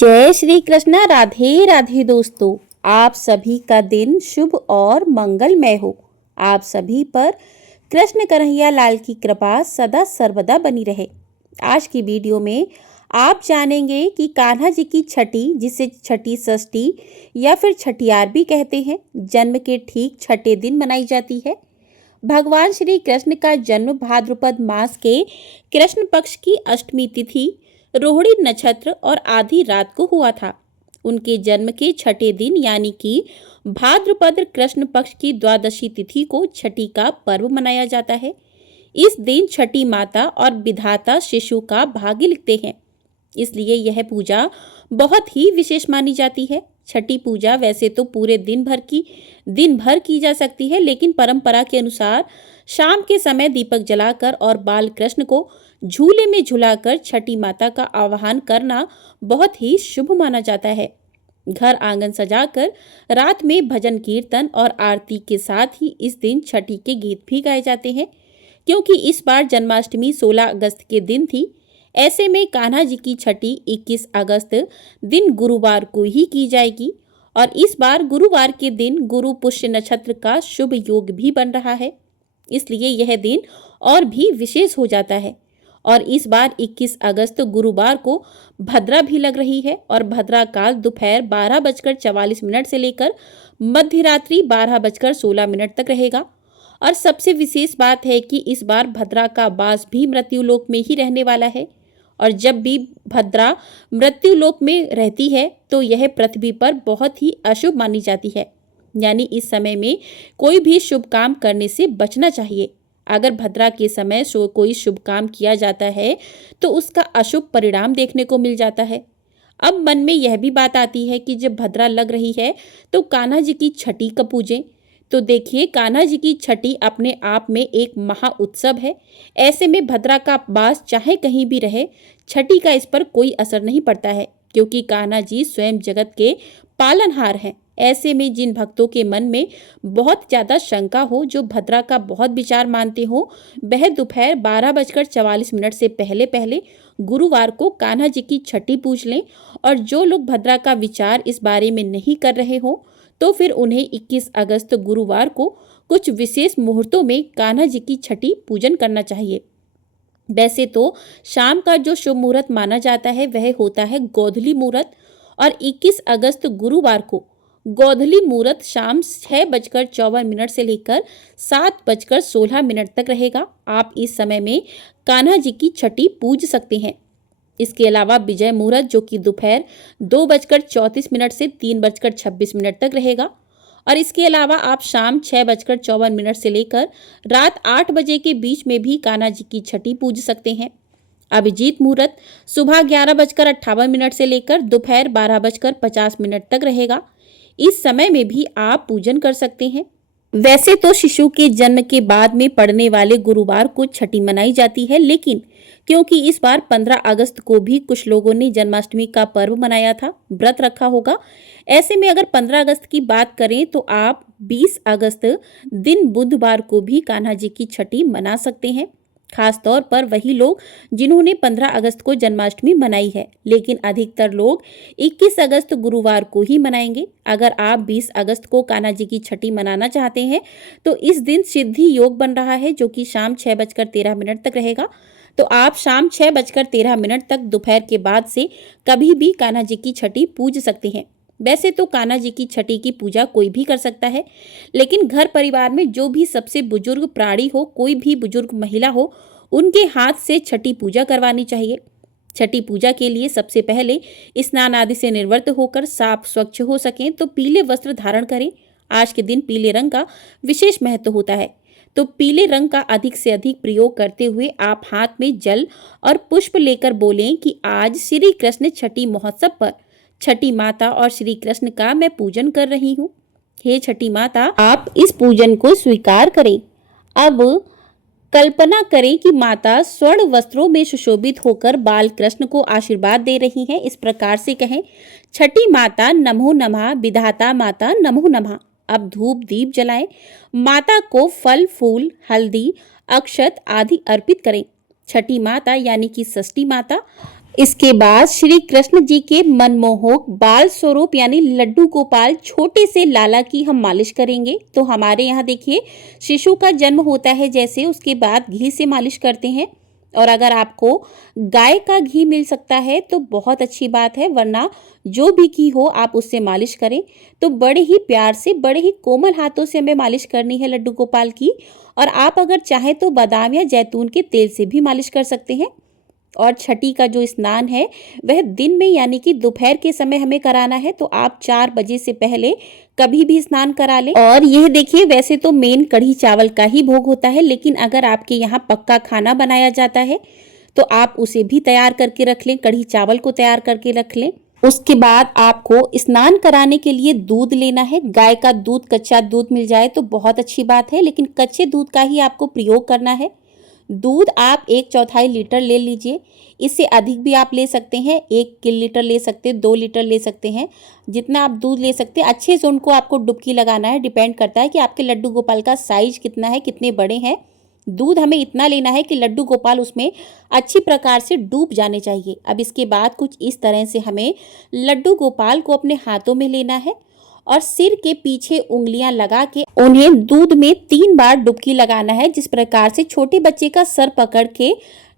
जय श्री कृष्ण। राधे राधे दोस्तों, आप सभी का दिन शुभ और मंगलमय हो। आप सभी पर कृष्ण कन्हैया लाल की कृपा सदा सर्वदा बनी रहे। आज की वीडियो में आप जानेंगे कि कान्हा जी की छठी, जिसे छठी षष्ठी या फिर छठियार भी कहते हैं, जन्म के ठीक छठे दिन मनाई जाती है। भगवान श्री कृष्ण का जन्म भाद्रपद मास के कृष्ण पक्ष की अष्टमी तिथि रोहिणी नक्षत्र और आधी रात को हुआ था। उनके जन्म के छठे दिन यानी कि भाद्रपद कृष्ण पक्ष की द्वादशी तिथि को छठी का पर्व मनाया जाता है। इस दिन छठी माता और विधाता शिशु का भाग्य लिखते हैं, इसलिए यह पूजा बहुत ही विशेष मानी जाती है। छठी पूजा वैसे तो पूरे दिन भर की जा सकती है, लेकिन परंपरा के अनुसार शाम के समय दीपक जलाकर और बाल कृष्ण को झूले में झुलाकर छठी माता का आवाहन करना बहुत ही शुभ माना जाता है। घर आंगन सजाकर रात में भजन कीर्तन और आरती के साथ ही इस दिन छठी के गीत भी गाए जाते हैं। क्योंकि इस बार जन्माष्टमी 16 अगस्त के दिन थी, ऐसे में कान्हा जी की छठी 21 अगस्त दिन गुरुवार को ही की जाएगी और इस बार गुरुवार के दिन गुरु पुष्य नक्षत्र का शुभ योग भी बन रहा है, इसलिए यह दिन और भी विशेष हो जाता है। और इस बार 21 अगस्त गुरुवार को भद्रा भी लग रही है और भद्रा काल दोपहर 12:44 से लेकर मध्य रात्रि 12:16 तक रहेगा। और सबसे विशेष बात है कि इस बार भद्रा का वास भी मृत्युलोक में ही रहने वाला है और जब भी भद्रा मृत्युलोक में रहती है तो यह पृथ्वी पर बहुत ही अशुभ मानी जाती है, यानी इस समय में कोई भी शुभ काम करने से बचना चाहिए। अगर भद्रा के समय कोई शुभ काम किया जाता है तो उसका अशुभ परिणाम देखने को मिल जाता है। अब मन में यह भी बात आती है कि जब भद्रा लग रही है तो कान्हा जी की छठी कब पूजें। तो देखिए, कान्हा जी की छठी अपने आप में एक महा उत्सव है। ऐसे में भद्रा का वास चाहे कहीं भी रहे, छठी का इस पर कोई असर नहीं पड़ता है, क्योंकि कान्हा जी स्वयं जगत के पालनहार हैं। ऐसे में जिन भक्तों के मन में बहुत ज़्यादा शंका हो, जो भद्रा का बहुत विचार मानते हो, वह दोपहर 12:44 से पहले पहले गुरुवार को कान्हा जी की छठी पूज लें। और जो लोग भद्रा का विचार इस बारे में नहीं कर रहे हो तो फिर उन्हें 21 अगस्त गुरुवार को कुछ विशेष मुहूर्तों में कान्हा जी की छठी पूजन करना चाहिए। वैसे तो शाम का जो शुभ मुहूर्त माना जाता है वह होता है गोधूली मुहूर्त और 21 अगस्त गुरुवार को गोधूली मुहूर्त शाम 6:54 से लेकर 7:16 तक रहेगा। आप इस समय में कान्हा जी की छठी पूज सकते हैं। इसके अलावा विजय मुहूर्त, जो कि दोपहर 2:34 से 3:26 तक रहेगा। और इसके अलावा आप शाम 6:54 से लेकर रात 8 बजे के बीच में भी कान्हा जी की छठी पूज सकते हैं। अभिजीत मुहूर्त सुबह 11:58 से लेकर दोपहर 12:50 तक रहेगा। इस समय में भी आप पूजन कर सकते हैं। वैसे तो शिशु के जन्म के बाद में पड़ने वाले गुरुवार को छठी मनाई जाती है, लेकिन क्योंकि इस बार 15 अगस्त को भी कुछ लोगों ने जन्माष्टमी का पर्व मनाया था, व्रत रखा होगा। ऐसे में अगर 15 अगस्त की बात करें तो आप 20 अगस्त दिन बुधवार को भी कान्हा जी की छठी मना सकते हैं। खास तौर पर वही लोग जिन्होंने 15 अगस्त को जन्माष्टमी मनाई है, लेकिन अधिकतर लोग 21 अगस्त गुरुवार को ही मनाएंगे। अगर आप 20 अगस्त को कान्हा जी की छठी मनाना चाहते हैं तो इस दिन सिद्धि योग बन रहा है, जो कि शाम 6:13 तक रहेगा। तो आप शाम 6:13 तक दोपहर के बाद से कभी भी कान्हा जी की छठी पूज सकते हैं। वैसे तो कान्हा जी की छठी की पूजा कोई भी कर सकता है, लेकिन घर परिवार में जो भी सबसे बुजुर्ग प्राणी हो, कोई भी बुजुर्ग महिला हो, उनके हाथ से छठी पूजा करवानी चाहिए। छठी पूजा के लिए सबसे पहले स्नान आदि से निवृत्त होकर साफ स्वच्छ हो सकें तो पीले वस्त्र धारण करें। आज के दिन पीले रंग का विशेष महत्व होता है, तो पीले रंग का अधिक से अधिक प्रयोग करते हुए आप हाथ में जल और पुष्प लेकर बोलें कि आज श्री कृष्ण छठी महोत्सव पर छठी माता और श्री कृष्ण का मैं पूजन कर रही हूँ। हे छठी माता, आप इस पूजन को स्वीकार करें। अब कल्पना करें कि माता स्वर्ण वस्त्रों में सुशोभित होकर बाल कृष्ण को आशीर्वाद दे रही हैं। इस प्रकार से कहें, छठी माता नमो नमः, विधाता माता नमो नमः। अब धूप दीप जलाएं, माता को फल फूल हल्दी अक्षत आदि अर्पित करें। छठी माता यानी कि षष्ठी माता इसके बाद श्री कृष्ण जी के मनमोहक बाल स्वरूप यानी लड्डू गोपाल छोटे से लाला की हम मालिश करेंगे। तो हमारे यहाँ देखिए शिशु का जन्म होता है जैसे, उसके बाद घी से मालिश करते हैं। और अगर आपको गाय का घी मिल सकता है तो बहुत अच्छी बात है, वरना जो भी घी हो आप उससे मालिश करें। तो बड़े ही प्यार से, बड़े ही कोमल हाथों से हमें मालिश करनी है लड्डू गोपाल की। और आप अगर चाहें तो बादाम या जैतून के तेल से भी मालिश कर सकते हैं। और छठी का जो स्नान है वह दिन में यानी कि दोपहर के समय हमें कराना है। तो आप 4 बजे से पहले कभी भी स्नान करा लें। और यह देखिए, वैसे तो मेन कढ़ी चावल का ही भोग होता है, लेकिन अगर आपके यहाँ पक्का खाना बनाया जाता है तो आप उसे भी तैयार करके रख लें, कढ़ी चावल को तैयार करके रख लें। उसके बाद आपको स्नान कराने के लिए दूध लेना है। गाय का दूध, कच्चा दूध मिल जाए तो बहुत अच्छी बात है, लेकिन कच्चे दूध का ही आपको प्रयोग करना है। दूध आप 1/4 लीटर ले लीजिए। इससे अधिक भी आप ले सकते हैं, 1 लीटर ले सकते हैं, 2 लीटर ले सकते हैं, जितना आप दूध ले सकते हैं। अच्छे से उनको आपको डुबकी लगाना है। डिपेंड करता है कि आपके लड्डू गोपाल का साइज कितना है, कितने बड़े हैं। दूध हमें इतना लेना है कि लड्डू गोपाल उसमें अच्छी प्रकार से डूब जाने चाहिए। अब इसके बाद कुछ इस तरह से हमें लड्डू गोपाल को अपने हाथों में लेना है और सिर के पीछे उंगलियां लगा के उन्हें दूध में 3 बार डुबकी लगाना है। जिस प्रकार से छोटे बच्चे का सर पकड़ के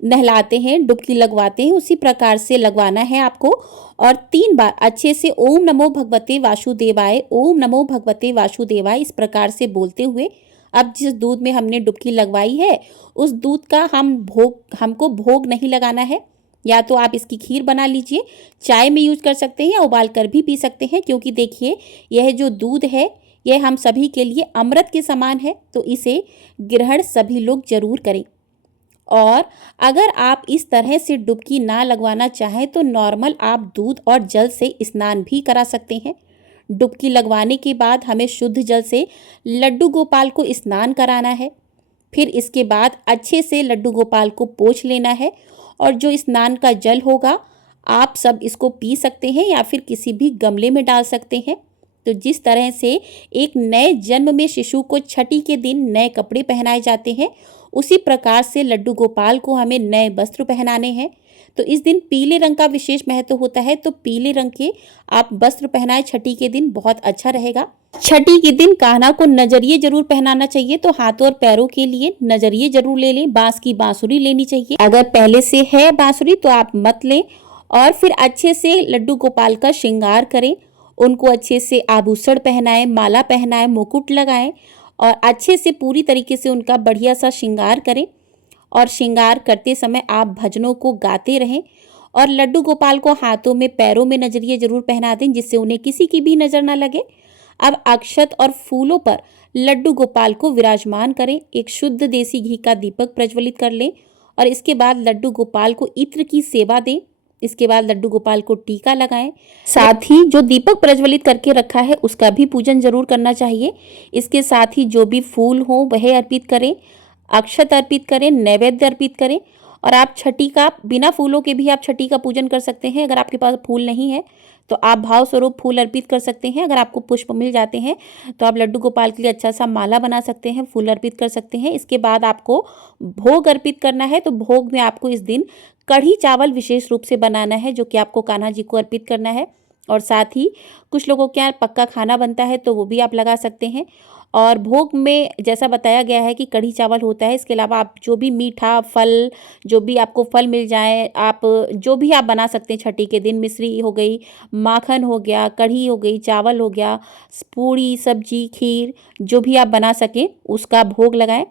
नहलाते हैं, डुबकी लगवाते हैं, उसी प्रकार से लगवाना है आपको। और 3 बार अच्छे से ओम नमो भगवते वासुदेवाय, ओम नमो भगवते वासुदेवाय इस प्रकार से बोलते हुए अब जिस दूध में हमने डुबकी लगवाई है उस दूध का हमको भोग नहीं लगाना है। या तो आप इसकी खीर बना लीजिए, चाय में यूज कर सकते हैं या उबाल कर भी पी सकते हैं, क्योंकि देखिए यह जो दूध है यह हम सभी के लिए अमृत के समान है। तो इसे ग्रहण सभी लोग जरूर करें। और अगर आप इस तरह से डुबकी ना लगवाना चाहें तो नॉर्मल आप दूध और जल से स्नान भी करा सकते हैं। डुबकी लगवाने के बाद हमें शुद्ध जल से लड्डू गोपाल को स्नान कराना है। फिर इसके बाद अच्छे से लड्डू गोपाल को पोंछ लेना है। और जो स्नान का जल होगा आप सब इसको पी सकते हैं या फिर किसी भी गमले में डाल सकते हैं। तो जिस तरह से एक नए जन्म में शिशु को छठी के दिन नए कपड़े पहनाए जाते हैं, उसी प्रकार से लड्डू गोपाल को हमें नए वस्त्र पहनाने हैं। तो इस दिन पीले रंग का विशेष महत्व होता है, तो पीले रंग के आप वस्त्र पहनाए छठी के दिन, बहुत अच्छा रहेगा। छठी के दिन कान्हा को नजरिए जरूर पहनाना चाहिए। तो हाथों और पैरों के लिए नजरिए जरूर ले लें। बांस की बांसुरी लेनी चाहिए, अगर पहले से है बांसुरी तो आप मत लें। और फिर अच्छे से लड्डू गोपाल का श्रृंगार करें, उनको अच्छे से आभूषण पहनाएं, माला पहनाएं, मुकुट लगाएं और अच्छे से पूरी तरीके से उनका बढ़िया सा श्रृंगार करें। और श्रृंगार करते समय आप भजनों को गाते रहें। और लड्डू गोपाल को हाथों में, पैरों में नजरिए जरूर पहना दें, जिससे उन्हें किसी की भी नजर ना लगे। अब अक्षत और फूलों पर लड्डू गोपाल को विराजमान करें। एक शुद्ध देसी घी का दीपक प्रज्वलित कर लें और इसके बाद लड्डू गोपाल को इत्र की सेवा दें। इसके बाद लड्डू गोपाल को टीका लगाएं। साथ ही जो दीपक प्रज्वलित करके रखा है उसका भी पूजन जरूर करना चाहिए। इसके साथ ही जो भी फूल हो वह अर्पित करें, अक्षत अर्पित करें, नैवेद्य अर्पित करें। और आप छठी का, बिना फूलों के भी आप छठी का पूजन कर सकते हैं। अगर आपके पास फूल नहीं है तो आप भाव स्वरूप फूल अर्पित कर सकते हैं। अगर आपको पुष्प मिल जाते हैं तो आप लड्डू गोपाल के लिए अच्छा सा माला बना सकते हैं, फूल अर्पित कर सकते हैं। इसके बाद आपको भोग अर्पित करना है। तो भोग में आपको इस दिन कढ़ी चावल विशेष रूप से बनाना है, जो कि आपको कान्हा जी को अर्पित करना है। और साथ ही कुछ लोगों के यहाँ पक्का खाना बनता है तो वो भी आप लगा सकते हैं। और भोग में जैसा बताया गया है कि कढ़ी चावल होता है। इसके अलावा आप जो भी मीठा फल, जो भी आपको फल मिल जाए, आप जो भी आप बना सकते हैं छठी के दिन। मिश्री हो गई, माखन हो गया, कढ़ी हो गई, चावल हो गया, पूड़ी, सब्जी, खीर, जो भी आप बना सकें उसका भोग लगाएं।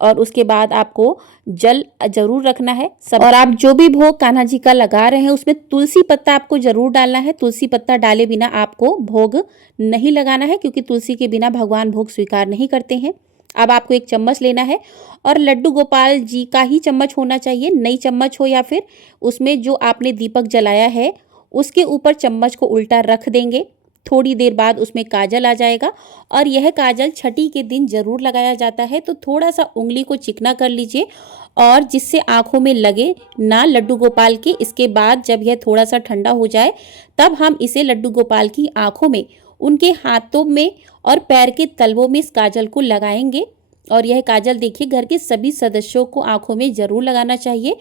और उसके बाद आपको जल जरूर रखना है सब। और आप जो भी भोग कान्हा जी का लगा रहे हैं उसमें तुलसी पत्ता आपको जरूर डालना है। तुलसी पत्ता डाले बिना आपको भोग नहीं लगाना है, क्योंकि तुलसी के बिना भगवान भोग स्वीकार नहीं करते हैं। अब आपको एक चम्मच लेना है और लड्डू गोपाल जी का ही चम्मच होना चाहिए, नई चम्मच हो या फिर उसमें जो आपने दीपक जलाया है उसके ऊपर चम्मच को उल्टा रख देंगे। थोड़ी देर बाद उसमें काजल आ जाएगा और यह काजल छठी के दिन जरूर लगाया जाता है। तो थोड़ा सा उंगली को चिकना कर लीजिए और जिससे आंखों में लगे ना लड्डू गोपाल के। इसके बाद जब यह थोड़ा सा ठंडा हो जाए तब हम इसे लड्डू गोपाल की आंखों में, उनके हाथों में और पैर के तलवों में इस काजल को लगाएंगे। और यह काजल देखिए घर के सभी सदस्यों को आंखों में जरूर लगाना चाहिए।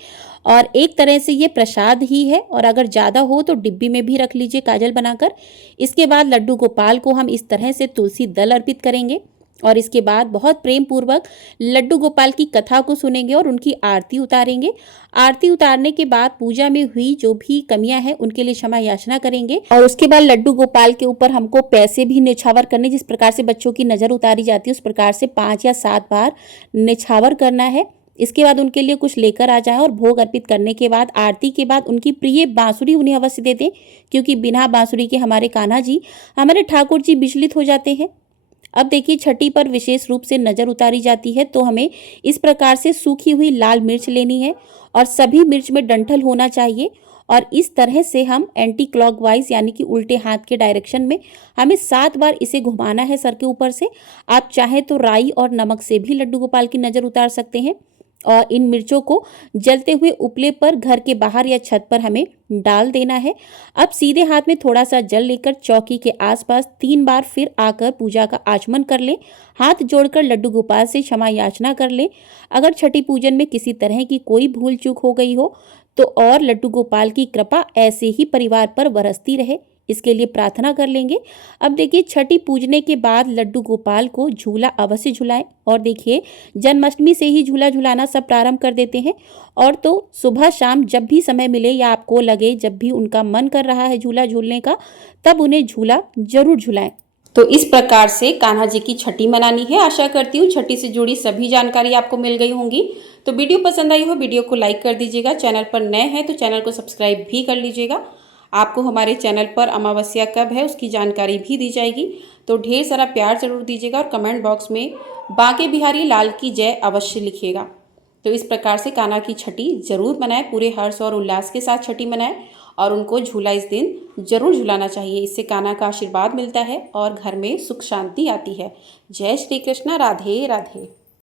और एक तरह से ये प्रसाद ही है, और अगर ज़्यादा हो तो डिब्बी में भी रख लीजिए काजल बनाकर। इसके बाद लड्डू गोपाल को हम इस तरह से तुलसी दल अर्पित करेंगे और इसके बाद बहुत प्रेम पूर्वक लड्डू गोपाल की कथा को सुनेंगे और उनकी आरती उतारेंगे। आरती उतारने के बाद पूजा में हुई जो भी कमियां हैं उनके लिए क्षमा याचना करेंगे और उसके बाद लड्डू गोपाल के ऊपर हमको पैसे भी निछावर करने, जिस प्रकार से बच्चों की नज़र उतारी जाती है उस प्रकार से 5 या 7 बार निछावर करना है। इसके बाद उनके लिए कुछ लेकर आ जाएं और भोग अर्पित करने के बाद आरती के बाद उनकी प्रिय बांसुरी उन्हें अवश्य दे दें, क्योंकि बिना बांसुरी के हमारे कान्हा जी, हमारे ठाकुर जी विचलित हो जाते हैं। अब देखिए छठी पर विशेष रूप से नज़र उतारी जाती है, तो हमें इस प्रकार से सूखी हुई लाल मिर्च लेनी है और सभी मिर्च में डंठल होना चाहिए और इस तरह से हम एंटी क्लॉकवाइज यानी कि उल्टे हाथ के डायरेक्शन में हमें 7 बार इसे घुमाना है सर के ऊपर से। आप चाहे तो राई और नमक से भी लड्डू गोपाल की नज़र उतार सकते हैं और इन मिर्चों को जलते हुए उपले पर घर के बाहर या छत पर हमें डाल देना है। अब सीधे हाथ में थोड़ा सा जल लेकर चौकी के आसपास 3 बार फिर आकर पूजा का आचमन कर लें। हाथ जोड़कर लड्डू गोपाल से क्षमा याचना कर लें। अगर छठी पूजन में किसी तरह की कोई भूल चूक हो गई हो तो और लड्डू गोपाल की कृपा ऐसे ही परिवार पर बरसती रहे, इसके लिए प्रार्थना कर लेंगे। अब देखिए छठी पूजने के बाद लड्डू गोपाल को झूला अवश्य झुलाएं और देखिए जन्माष्टमी से ही झूला झुलाना सब प्रारंभ कर देते हैं और तो सुबह शाम जब भी समय मिले या आपको लगे जब भी उनका मन कर रहा है झूला झूलने का, तब उन्हें झूला जरूर झुलाएं। तो इस प्रकार से कान्हा जी की छठी मनानी है। आशा करती हूँ छठी से जुड़ी सभी जानकारी आपको मिल गई होंगी। तो वीडियो पसंद आई हो वीडियो को लाइक कर दीजिएगा, चैनल पर नए हैं तो चैनल को सब्सक्राइब भी कर लीजिएगा। आपको हमारे चैनल पर अमावस्या कब है उसकी जानकारी भी दी जाएगी, तो ढेर सारा प्यार जरूर दीजिएगा और कमेंट बॉक्स में बांके बिहारी लाल की जय अवश्य लिखिएगा। तो इस प्रकार से कान्हा की छठी जरूर मनाएं, पूरे हर्ष और उल्लास के साथ छठी मनाएं और उनको झूला इस दिन जरूर झुलाना चाहिए। इससे कान्हा का आशीर्वाद मिलता है और घर में सुख शांति आती है। जय श्री कृष्ण, राधे राधे।